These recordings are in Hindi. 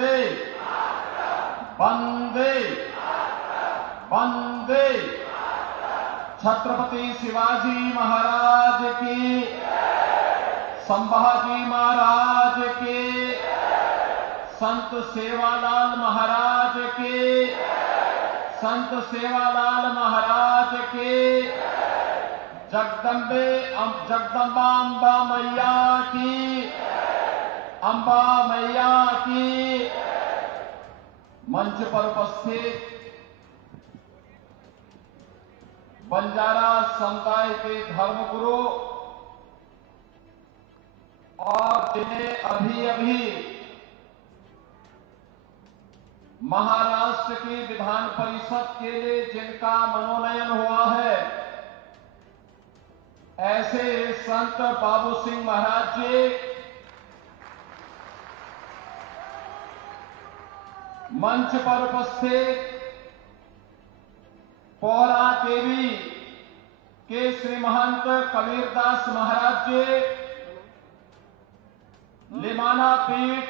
वंदे वंदे वंदे छत्रपति शिवाजी महाराज की, संभाजी महाराज की, संत सेवालाल महाराज की, संत सेवालाल महाराज की, जगदम्बा अम्बा मैया की, अम्बा मैया की। मंच पर उपस्थित बंजारा समुदाय के धर्मगुरु और जिन्हें अभी अभी महाराष्ट्र की विधान परिषद के लिए जिनका मनोनयन हुआ है, ऐसे संत बाबू सिंह महाराज जी, मंच पर उपस्थित पौरा देवी के श्री महंत कबीरदास महाराज जी, लिमाना पीठ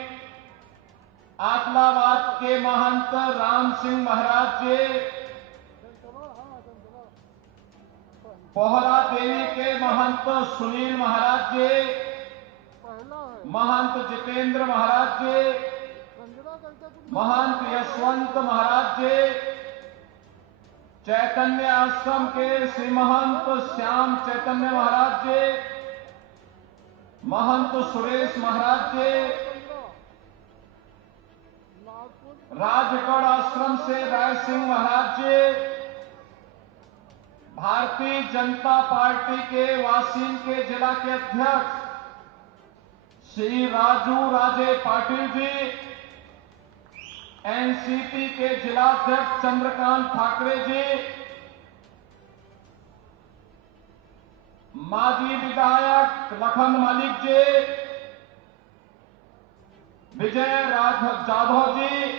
आदिलाबाद के महंत राम सिंह महाराज जी, पोहरा देवी के महंत सुनील महाराज जी, महंत जितेंद्र महाराज जी, महंत यशवंत महाराज जी, चैतन्य आश्रम के श्री महंत श्याम चैतन्य महाराज जी, महंत सुरेश महाराज जी, राजगढ़ आश्रम से राय सिंह महाराज जी, भारतीय जनता पार्टी के वासीन के जिला के अध्यक्ष श्री राजू राजे पाटिल जी, एनसीपी के जिलाध्यक्ष चंद्रकांत ठाकरे जी, माजी विधायक लखन मलिक जी, विजय जाधव जी,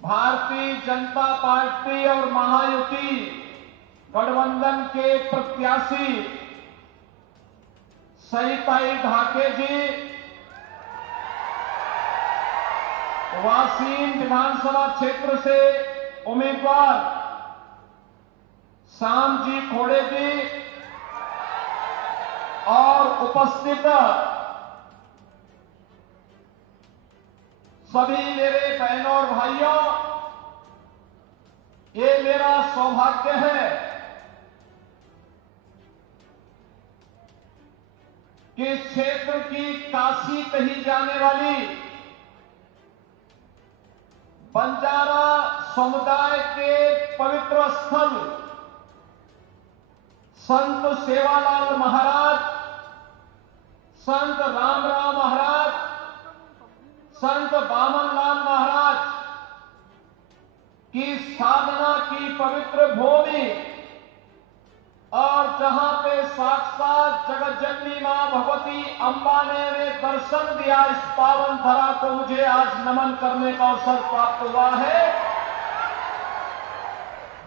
भारतीय जनता पार्टी और महायुति गठबंधन के प्रत्याशी सईताई ढाके जी, वासीन विधानसभा क्षेत्र से उम्मीदवार श्याम जी खोड़े जी और उपस्थित सभी मेरे बहनों और भाइयों, ये मेरा सौभाग्य है कि इस क्षेत्र की काशी कही जाने वाली बंजारा समुदाय के पवित्र स्थल संत सेवालाल महाराज, संत रामराव महाराज, संत बामनलाल महाराज की साधना की पवित्र भूमि और जहां पे साक्षात जगत जननी मां भगवती अम्बा ने दर्शन दिया, इस पावन धरा को मुझे आज नमन करने का अवसर प्राप्त हुआ है।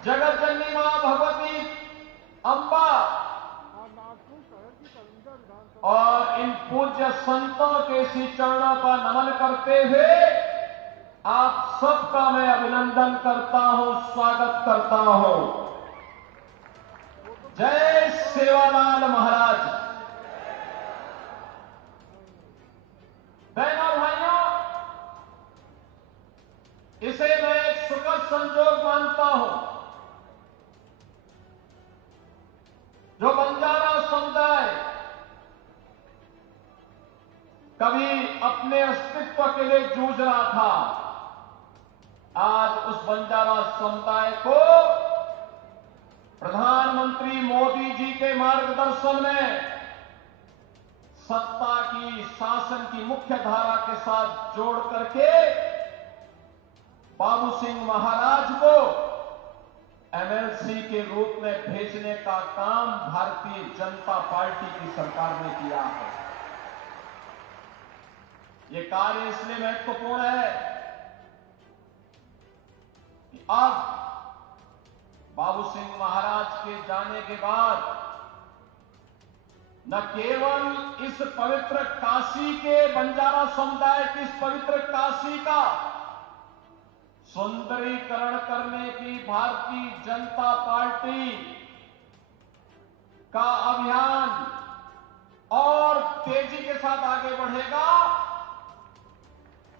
जगत जननी मां भगवती अम्बा और इन पूज्य संतों के श्री चरणों का नमन करते हुए आप सबका मैं अभिनंदन करता हूं, स्वागत करता हूं। जय सेवालाल महाराज। बहनों भाइयों, इसे मैं एक सुखद संजोग मानता हूं जो बंजारा समुदाय कभी अपने अस्तित्व के लिए जूझ रहा था, आज उस बंजारा समुदाय को प्रधानमंत्री मोदी जी के मार्गदर्शन में सत्ता की, शासन की मुख्य धारा के साथ जोड़ करके बाबू सिंह महाराज को एमएलसी के रूप में भेजने का काम भारतीय जनता पार्टी की सरकार ने किया है। ये कार्य इसलिए महत्वपूर्ण है कि अब बाबू सिंह महाराज के जाने के बाद न केवल इस पवित्र काशी के बंजारा समुदाय की इस पवित्र काशी का सुंदरीकरण करने की भारतीय जनता पार्टी का अभियान और तेजी के साथ आगे बढ़ेगा।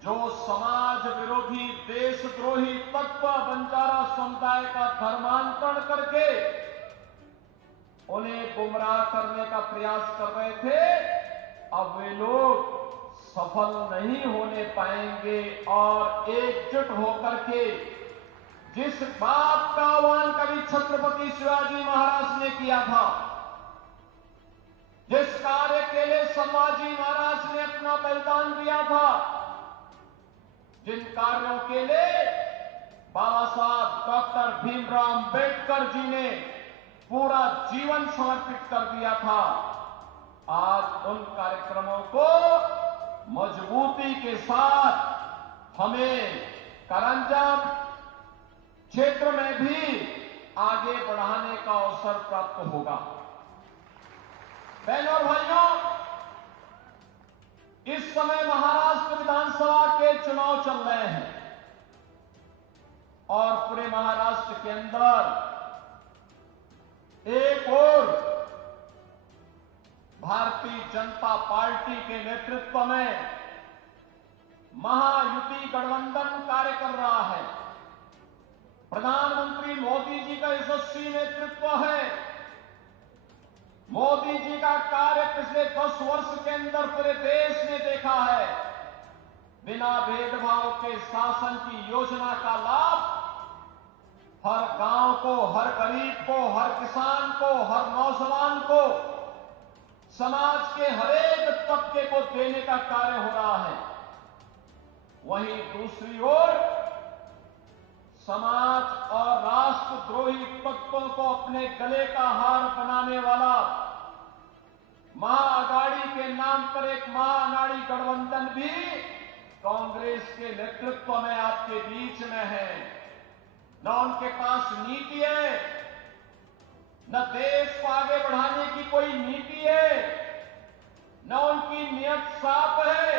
जो समाज विरोधी देशद्रोही तत्व बंजारा समुदाय का धर्मांतरण करके उन्हें गुमराह करने का प्रयास कर रहे थे, अब वे लोग सफल नहीं होने पाएंगे और एकजुट होकर के जिस बात का आह्वान कभी छत्रपति शिवाजी महाराज ने किया था, जिस कार्य के लिए संभाजी महाराज ने अपना बलिदान दिया था, जिन कार्यों के लिए बाबा साहब डॉक्टर भीमराव अंबेडकर जी ने पूरा जीवन समर्पित कर दिया था, आज उन कार्यक्रमों को मजबूती के साथ हमें करंजम क्षेत्र में भी आगे बढ़ाने का अवसर प्राप्त होगा। बहनों और भाइयों, इस समय महाराष्ट्र विधानसभा के चुनाव चल रहे हैं और पूरे महाराष्ट्र के अंदर एक और भारतीय जनता पार्टी के नेतृत्व में महायुति गठबंधन कार्य कर रहा है। प्रधानमंत्री मोदी जी का यशस्वी नेतृत्व है। मोदी जी का कार्य पिछले 10 वर्ष के अंदर पूरे देश ने देखा है। बिना भेदभाव के शासन की योजना का लाभ हर गांव को, हर गरीब को, हर किसान को, हर नौजवान को, समाज के हरेक तबके को देने का कार्य हो रहा है। वहीं दूसरी ओर समाज और राष्ट्रद्रोही तत्वों को अपने गले का हार बनाने वाला महाअघाड़ी के नाम पर एक महाअघाड़ी गठबंधन भी कांग्रेस के नेतृत्व में आपके बीच में है। न उनके पास नीति है, न देश को आगे बढ़ाने की कोई नीति है, न उनकी नियत साफ है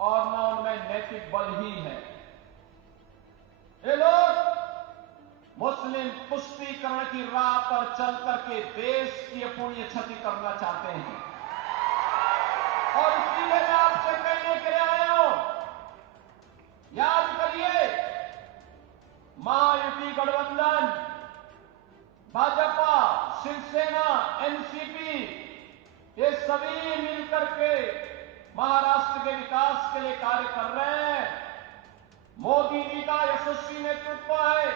और न उनमें नैतिक बल ही है। ये लोग मुस्लिम तुष्टीकरण की राह पर चल करके देश की अपूर्णीय क्षति करना चाहते हैं और इसीलिए मैं आपसे कहने के लिए आया हूं, याद करिए, महायुति गठबंधन, भाजपा, शिवसेना, एनसीपी, ये सभी मिलकर के महाराष्ट्र के विकास के लिए कार्य कर रहे हैं। मोदी जी का यशस्वी नेतृत्व है।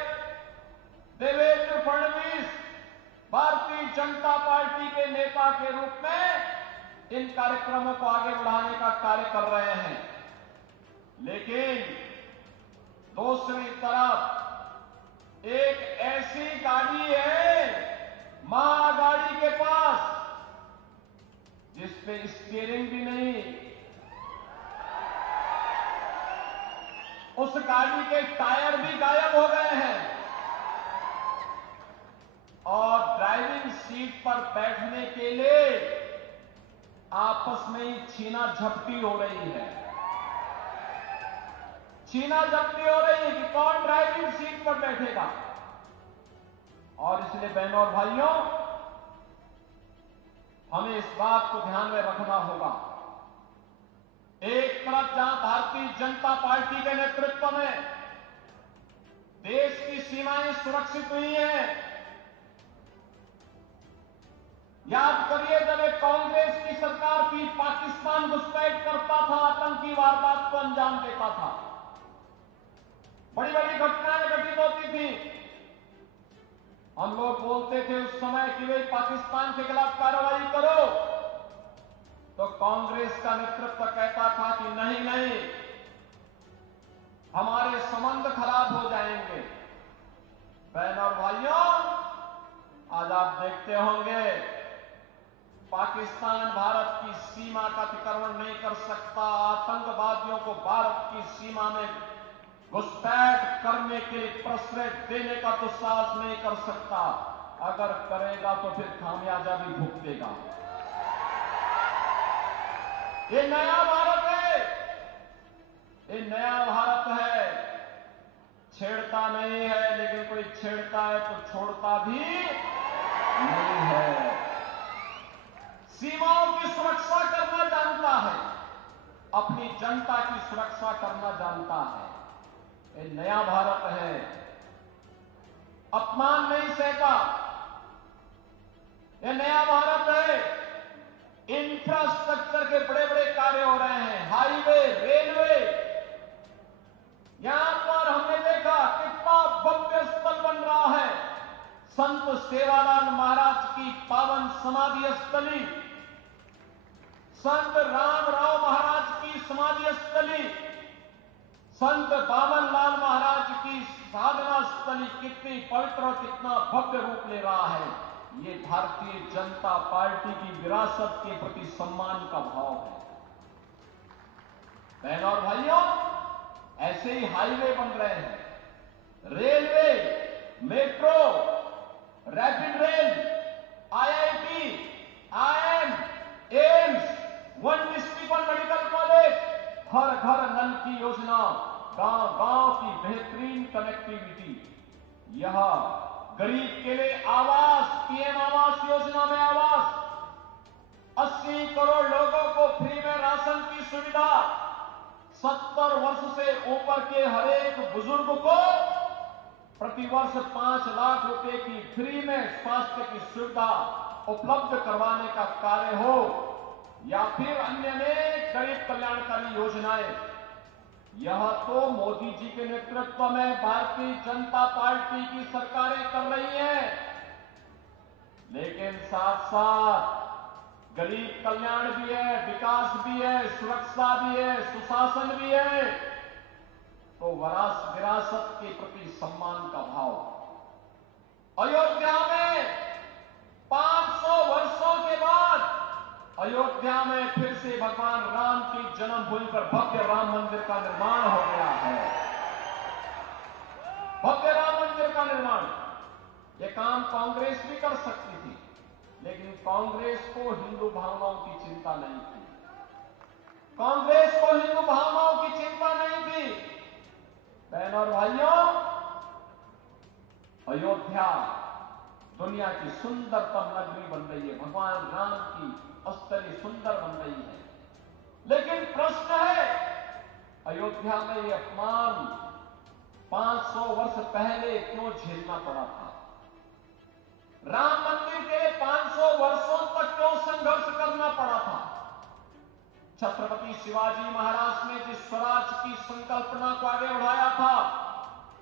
देवेंद्र फडणवीस भारतीय जनता पार्टी के नेता के रूप में इन कार्यक्रमों को आगे बढ़ाने का कार्य कर रहे हैं। लेकिन दूसरी तरफ एक ऐसी गाड़ी है महागाड़ी के पास जिस पे स्टीयरिंग भी नहीं, उस गाड़ी के टायर भी गायब हो गए हैं और ड्राइविंग सीट पर बैठने के लिए आपस में ही छीना झपटी हो रही है। छीना झपटी हो रही है कि कौन ड्राइविंग सीट पर बैठेगा। और इसलिए बहनों और भाइयों, हमें इस बात को ध्यान में रखना होगा। एक तरफ जहां भारतीय जनता पार्टी के नेतृत्व में देश की सीमाएं सुरक्षित हुई हैं, याद करिए जब एक कांग्रेस की सरकार थी, पाकिस्तान घुसपैठ करता था, आतंकी वारदात को अंजाम देता था, बड़ी बड़ी घटनाएं घटित होती थी। हम लोग बोलते थे उस समय कि भाई पाकिस्तान के खिलाफ कार्रवाई करो, तो कांग्रेस का नेतृत्व कहता था कि नहीं नहीं, हमारे संबंध खराब हो जाएंगे। बहनों और भाइयों, आज आप देखते होंगे पाकिस्तान भारत की सीमा का अतिक्रमण नहीं कर सकता, आतंकवादियों को भारत की सीमा में घुसपैठ करने के लिए प्रश्रय देने का दुस्साहस नहीं कर सकता। अगर करेगा तो फिर खामियाजा भी भुगतेगा। ये नया भारत है, ये नया भारत है। छेड़ता नहीं है, लेकिन कोई छेड़ता है तो छोड़ता भी नहीं है। सीमाओं की सुरक्षा करना जानता है, अपनी जनता की सुरक्षा करना जानता है। ये नया भारत है। अपमान नहीं सहता। ये नया भारत है। इंफ्रास्ट्रक्चर के बड़े बड़े कार्य हो रहे हैं, हाईवे, रेलवे। यहां पर हमने देखा कितना भव्य स्थल बन रहा है। संत सेवालाल महाराज की पावन समाधि स्थली, संत रामराव महाराज की समाधि स्थली, संत बामनलाल महाराज की साधना स्थली कितनी पवित्र और कितना भव्य रूप ले रहा है। ये भारतीय जनता पार्टी की विरासत के प्रति सम्मान का भाव है। बहनों और भाइयों, ऐसे ही हाईवे बन रहे हैं, railway, metro, rapid rail, IIT, IIM, AIIMS, one district one medical college, हर घर नल की योजना, गांव गांव की बेहतरीन कनेक्टिविटी। यह गरीब के लिए आवास, पीएम आवास योजना में आवास, 80 करोड़ लोगों को फ्री में राशन की सुविधा, 70 वर्ष से ऊपर के हर एक बुजुर्ग को प्रतिवर्ष 5 लाख रुपए की फ्री में स्वास्थ्य की सुविधा उपलब्ध करवाने का कार्य हो, या फिर अन्य अनेक गरीब कल्याणकारी योजनाएं। यह तो मोदी जी के नेतृत्व में भारतीय जनता पार्टी की सरकारें कर रही हैं, लेकिन साथ साथ गरीब कल्याण भी है, विकास भी है, सुरक्षा भी है, सुशासन भी है। तो विरासत के प्रति सम्मान का भाव। अयोध्या में 500 वर्षों के बाद अयोध्या में फिर से भगवान राम की जन्मभूमि पर भव्य राम मंदिर का निर्माण हो गया है। भव्य राम मंदिर का निर्माण। यह काम कांग्रेस भी कर सकती थी, लेकिन कांग्रेस को हिंदू भावनाओं की चिंता नहीं थी। कांग्रेस को हिंदू भावनाओं की चिंता नहीं थी। बहनों और भाइयों, अयोध्या दुनिया की सुंदरतम नगरी बन रही है, भगवान राम की स्थली सुंदर बन रही है। लेकिन प्रश्न है, अयोध्या में यह अपमान 500 वर्ष पहले क्यों झेलना पड़ा था? राम मंदिर के 500 वर्षों तक क्यों संघर्ष करना पड़ा था? छत्रपति शिवाजी महाराज ने जिस स्वराज की संकल्पना को आगे बढ़ाया था,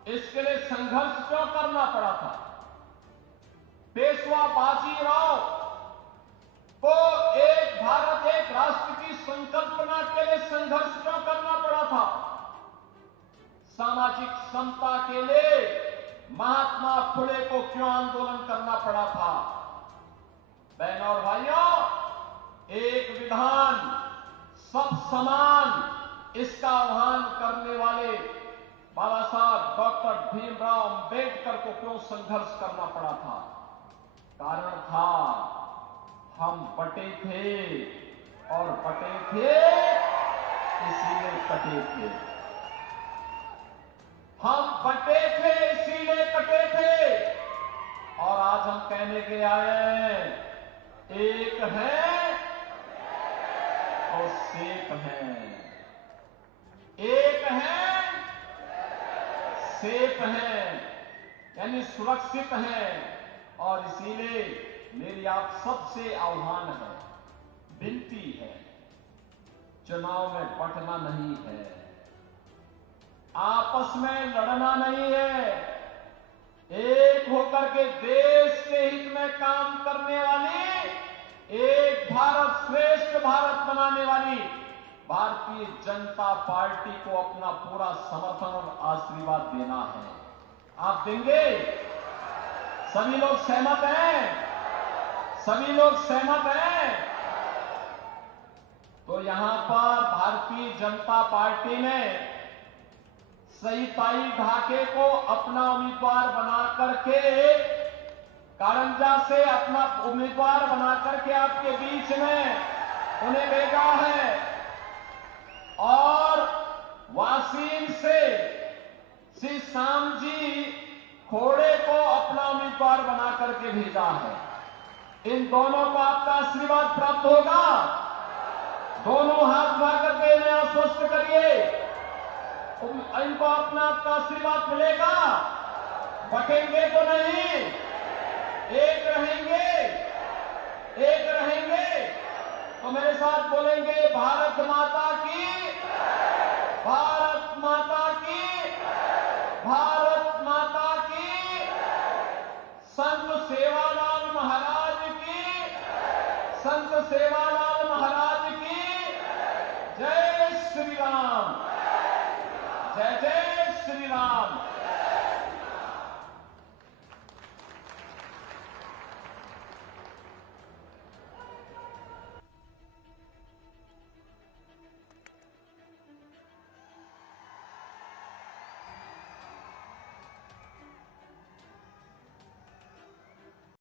इसके लिए संघर्ष क्यों करना पड़ा था? पेशवा बाजीराव को एक भारत एक राष्ट्र की संकल्पना के लिए संघर्ष क्यों करना पड़ा था? सामाजिक समता के लिए महात्मा फुले को क्यों आंदोलन करना पड़ा था? बहनों और भाइयों, एक विधान सब समान, इसका आह्वान करने वाले बाबा साहब डॉक्टर भीमराव अंबेडकर को क्यों संघर्ष करना पड़ा था? कारण था, हम बटे थे और बटे थे इसीलिए कटे थे। हम बटे थे इसीलिए कटे थे। और आज हम कहने के आए, एक है और सेफ है। एक है, सेफ है, यानी सुरक्षित है। और इसीलिए मेरी आप सबसे आह्वान है, विनती है, चुनाव में बंटना नहीं है, आपस में लड़ना नहीं है, एक होकर के देश के हित में काम करने वाली, एक भारत श्रेष्ठ भारत बनाने वाली भारतीय जनता पार्टी को अपना पूरा समर्थन और आशीर्वाद देना है। आप देंगे? सभी लोग सहमत हैं? सभी लोग सहमत हैं? तो यहां पर भारतीय जनता पार्टी ने सईताई ढाके को अपना उम्मीदवार बना करके, कारंजा से अपना उम्मीदवार बना करके आपके बीच में उन्हें भेजा है। और वासीन से श्री श्याम जी खोड़े को अपना उम्मीदवार बना करके भेजा है। इन दोनों को आपका आशीर्वाद प्राप्त होगा। दोनों हाथ उठा करके इन्हें आश्वस्त करिए, इनको अपना आपका आशीर्वाद मिलेगा। बटेंगे तो नहीं, एक रहेंगे, एक रहेंगे। तो मेरे साथ बोलेंगे, भारत माता की, भारत माता की, भारत माता की, संत सेवालाल महाराज की, संत सेवालाल महाराज की जय श्री राम, जय जय श्री राम।